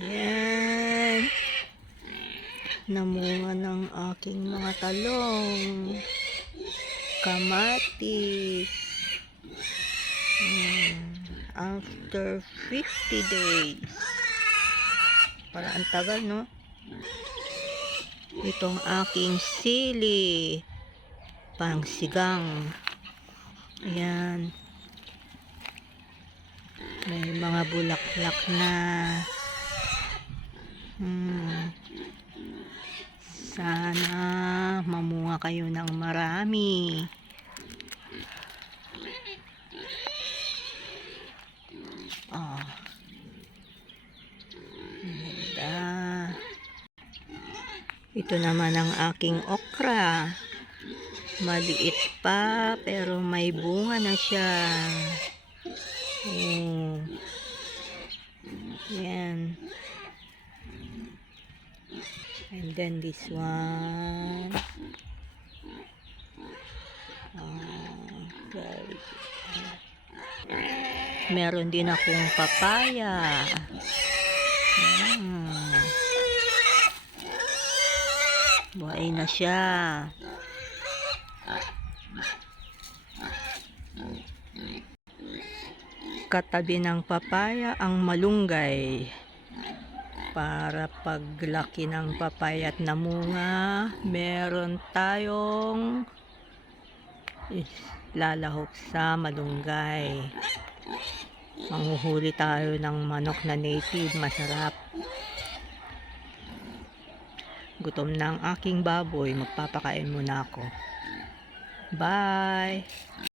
Yan. Namunga ng aking mga talong. Kamatis. After 50 days. Para ang tagal, no? Itong aking sili. Pang sigang. Ayan. May mga bulaklak na. Sana mamunga kayo ng marami. Ganda. Ito naman ang aking okra. Maliit pa pero may bunga na siya. Yan. And then this one. Meron din akong papaya. Buhay na siya. Katabi ng papaya ang malunggay. Para paglaki ng papaya at namunga, meron tayong lalahok sa malunggay. Manghuhuli tayo ng manok na native, masarap. Gutom na ang aking baboy, magpapakain muna ako. Bye!